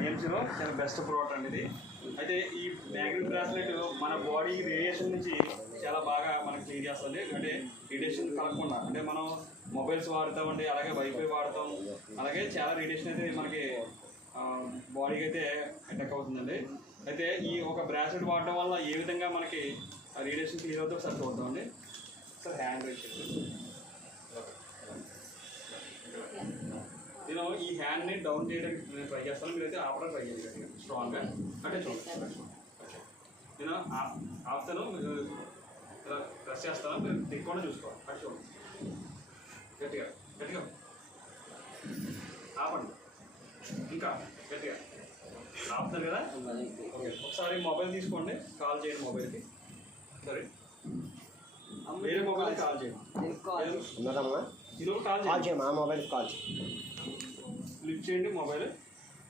ఐఎంసీలో చాలా best product అండి ఇది. అయితే ఈ మ్యాగ్నెట్ బ్రాస్లెట్ మన బాడీ రేడియేషన్ నుంచి చాలా బాగా మనకి క్లీన్ చేస్తుంది. అంటే రేడియేషన్ కలగకుండా, అంటే మనం మొబైల్స్ వాడతామండి, అలాగే వైఫై వాడతాం, అలాగే చాలా రేడియేషన్ అయితే మనకి బాడీకి అయితే అటాక్ అవుతుందండి. అయితే ఈ ఒక బ్రాస్లెట్ వాడటం వల్ల ఏ విధంగా మనకి రేడియేషన్ క్లియర్ అవుతుందో ఒకసారి చూద్దామండి. సార్ హ్యాండ్ రైజ్ చేయండి. నేను ఈ హ్యాండ్ని డౌన్ చేయడానికి నేను ట్రై చేస్తాను, మీరైతే ఆపడానికి ట్రై చేయండి స్ట్రాంగ్గా. అంటే చూడండి, నేను ఆపుతాను, మీరు ఇలా ప్రెస్ చేస్తాను, మీరు దిక్కుండా చూసుకోవాలి. అటు చూడండి, గట్టిగా గట్టిగా ఆపండి, ఇంకా గట్టిగా ఆపుతారు కదా. ఓకే, ఒకసారి మొబైల్ తీసుకోండి, కాల్ చేయండి మొబైల్కి. సరే, వేరే మొబైల్ కాల్ చేయండి, ఇది కాల్ చేయండి, మొబైల్ కాల్ లిఫ్ట్ చేయండి మొబైల్.